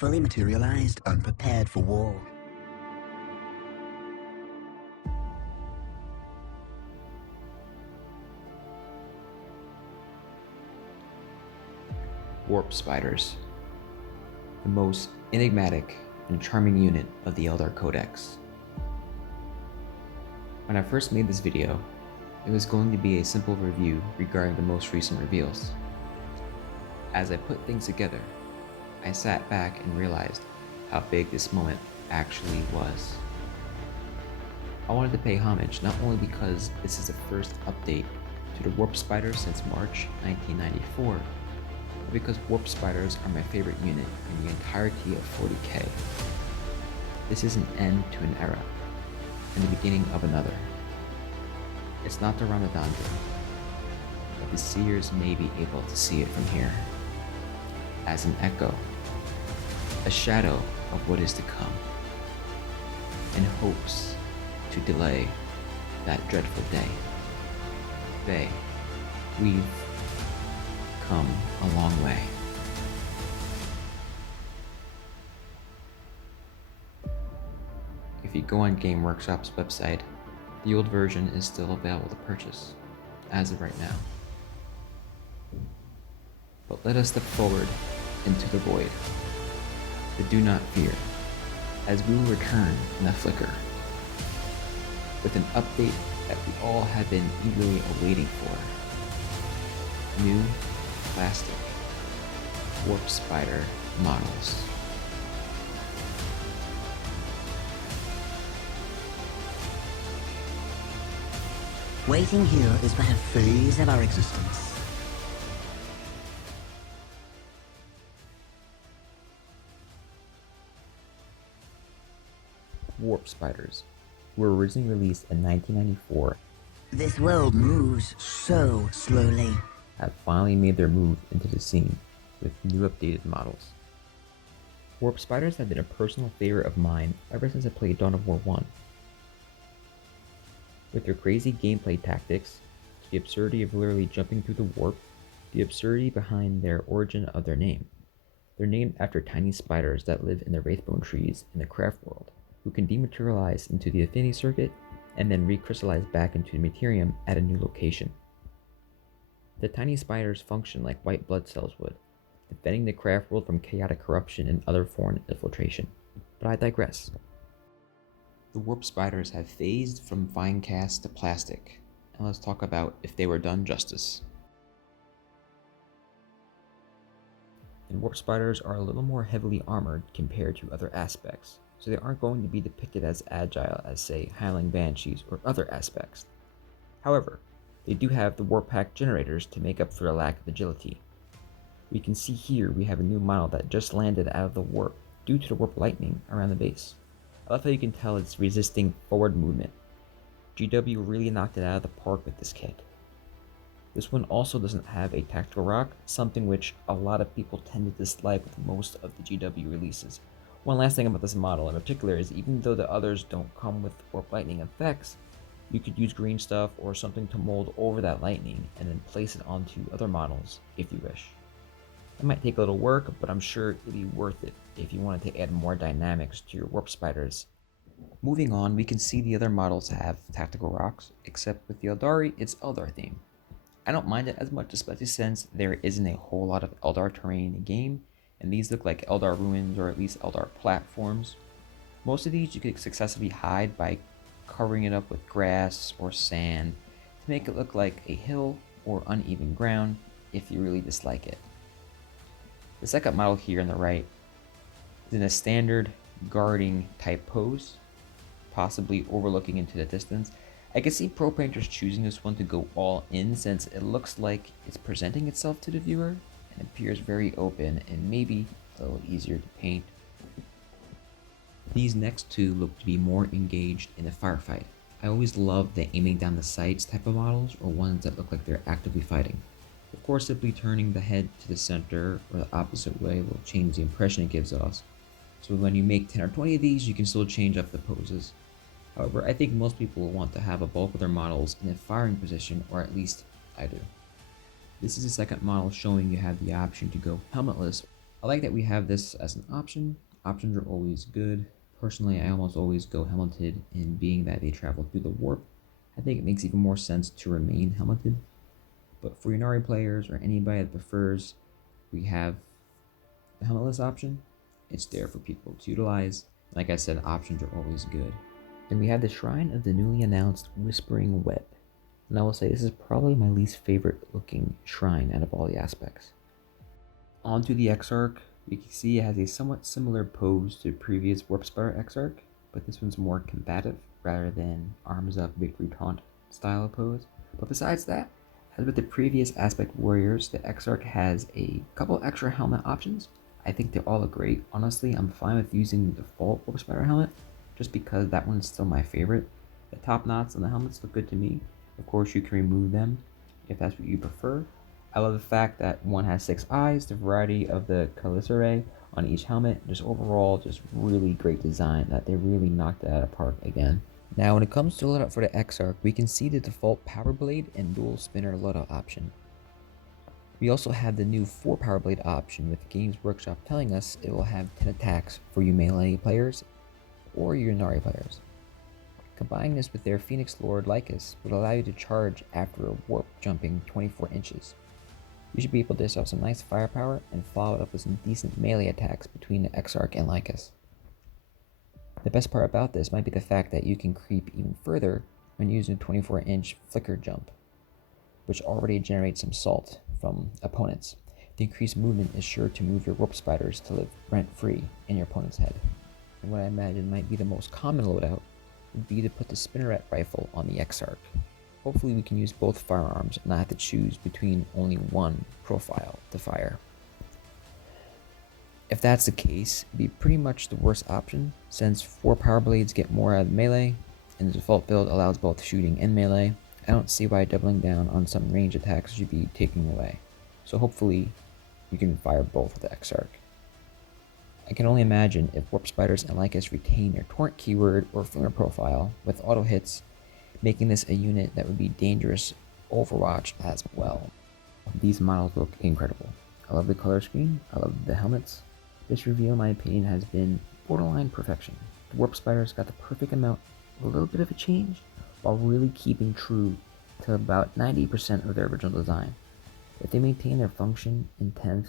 fully materialized, unprepared for war. Warp Spiders, the most enigmatic and charming unit of the Eldar Codex. When I first made this video, it was going to be a simple review regarding the most recent reveals. As I put things together, I sat back and realized how big this moment actually was. I wanted to pay homage not only because this is the first update to the Warp Spider since March 1994, but because Warp Spiders are my favorite unit in the entirety of 40k. This is an end to an era, and the beginning of another. It's not the Ramadan dream, but the seers may be able to see it from here, as an echo, a shadow of what is to come, in hopes to delay that dreadful day. We've come a long way. If you go on Game Workshop's website, the old version is still available to purchase, as of right now. But let us step forward into the void. But do not fear, as we will return in a flicker, with an update that we all have been eagerly awaiting for. New plastic Warp Spider models. Waiting here is but a phase of our existence. Warp Spiders were originally released in 1994, This world moves so slowly. have finally made their move into the scene with new updated models. Warp Spiders have been a personal favorite of mine ever since I played Dawn of War 1. With their crazy gameplay tactics, the absurdity of literally jumping through the warp, the absurdity behind their origin of their name. They're named after tiny spiders that live in the Wraithbone trees in the craft world, who can dematerialize into the affinity circuit and then recrystallize back into the materium at a new location. The tiny spiders function like white blood cells would, defending the craft world from chaotic corruption and other foreign infiltration. But I digress. The Warp Spiders have phased from fine cast to plastic, and let's talk about if they were done justice. And Warp Spiders are a little more heavily armored compared to other aspects, so they aren't going to be depicted as agile as, say, Highling Banshees or other aspects. However, they do have the Warp Pack generators to make up for the lack of agility. We can see here we have a new model that just landed out of the warp due to the warp lightning around the base. I love how you can tell it's resisting forward movement. GW really knocked it out of the park with this kit. This one also doesn't have a tactical rock, something which a lot of people tend to dislike with most of the GW releases. One last thing about this model in particular is even though the others don't come with warp lightning effects, you could use green stuff or something to mold over that lightning and then place it onto other models if you wish. It might take a little work, but I'm sure it'd be worth it if you wanted to add more dynamics to your Warp Spiders. Moving on, we can see the other models have tactical rocks, except with the Eldari, it's Eldar theme. I don't mind it as much, especially since there isn't a whole lot of Eldar terrain in the game, and these look like Eldar ruins or at least Eldar platforms. Most of these you could successfully hide by covering it up with grass or sand to make it look like a hill or uneven ground if you really dislike it. The second model here on the right is in a standard guarding type pose, possibly overlooking into the distance. I can see pro painters choosing this one to go all in since it looks like it's presenting itself to the viewer and appears very open and maybe a little easier to paint. These next two look to be more engaged in a firefight. I always love the aiming down the sights type of models or ones that look like they're actively fighting. Of course, simply turning the head to the center or the opposite way will change the impression it gives us. So when you make 10 or 20 of these, you can still change up the poses. However, I think most people will want to have a bulk of their models in a firing position, or at least I do. This is the second model showing you have the option to go helmetless I like that we have this as an option. Options are always good. Personally, I almost always go helmeted, and being that they travel through the warp, I think it makes even more sense to remain helmeted. But for Ynnari players or anybody that prefers, we have the helmetless option. It's there for people to utilize. Like I said, options are always good. Then we have the Shrine of the newly announced Whispering Web. And I will say this is probably my least favorite looking shrine out of all the aspects. Onto the Exarch, we can see it has a somewhat similar pose to previous Warp Spider Exarch, but this one's more combative rather than arms up victory taunt style of pose. But besides that, as with the previous aspect warriors, the Exarch has a couple extra helmet options. I think they all look great. Honestly, I'm fine with using the default Warp Spider helmet, just because that one's still my favorite. The top knots on the helmets look good to me. Of course, you can remove them if that's what you prefer. I love the fact that one has 6 eyes, the variety of the Calycerae on each helmet, just overall just really great design that they really knocked it out of the park again. Now when it comes to loadout for the Exarch, we can see the default Power Blade and Dual Spinner loadout option. We also have the new 4 Power Blade option, with Games Workshop telling us it will have 10 attacks for you melee players or your Ynnari players. Combining this with their Phoenix Lord Lycus would allow you to charge after a warp jumping 24 inches. You should be able to dish out some nice firepower and follow it up with some decent melee attacks between the Exarch and Lycus. The best part about this might be the fact that you can creep even further when using a 24-inch flicker jump, which already generates some salt from opponents. The increased movement is sure to move your Warp Spiders to live rent-free in your opponent's head. And what I imagine might be the most common loadout would be to put the Spinneret rifle on the Exarch. Hopefully we can use both firearms and not have to choose between only one profile to fire. If that's the case, it'd be pretty much the worst option, since 4 Power Blades get more out of melee, and the default build allows both shooting and melee. I don't see why doubling down on some range attacks should be taken away, so hopefully you can fire both with the Exarch. I can only imagine if Warp Spiders and Lycus retain their Torrent keyword or Flamer profile with auto hits, making this a unit that would be dangerous Overwatch as well. These models look incredible. I love the color scheme, I love the helmets. This reveal, in my opinion, has been borderline perfection. The Warp Spiders got the perfect amount of a little bit of a change, while really keeping true to about 90% of their original design. If they maintain their function intent,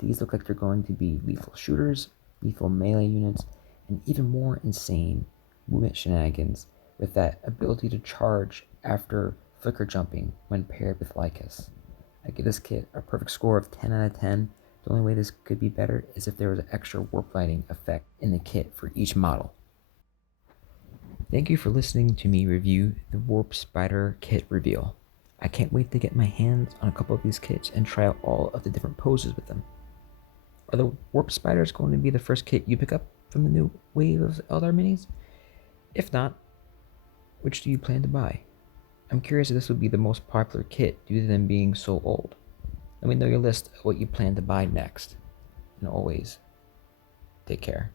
these look like they're going to be lethal shooters, lethal melee units, and even more insane movement shenanigans, with that ability to charge after flicker jumping when paired with Lycus. I give this kit a perfect score of 10 out of 10. The only way this could be better is if there was an extra warp lighting effect in the kit for each model. Thank you for listening to me review the Warp Spider kit reveal. I can't wait to get my hands on a couple of these kits and try out all of the different poses with them. Are the Warp Spiders going to be the first kit you pick up from the new wave of Eldar minis? If not, which do you plan to buy? I'm curious if this will be the most popular kit due to them being so old. Let me know your list of what you plan to buy next. And always, take care.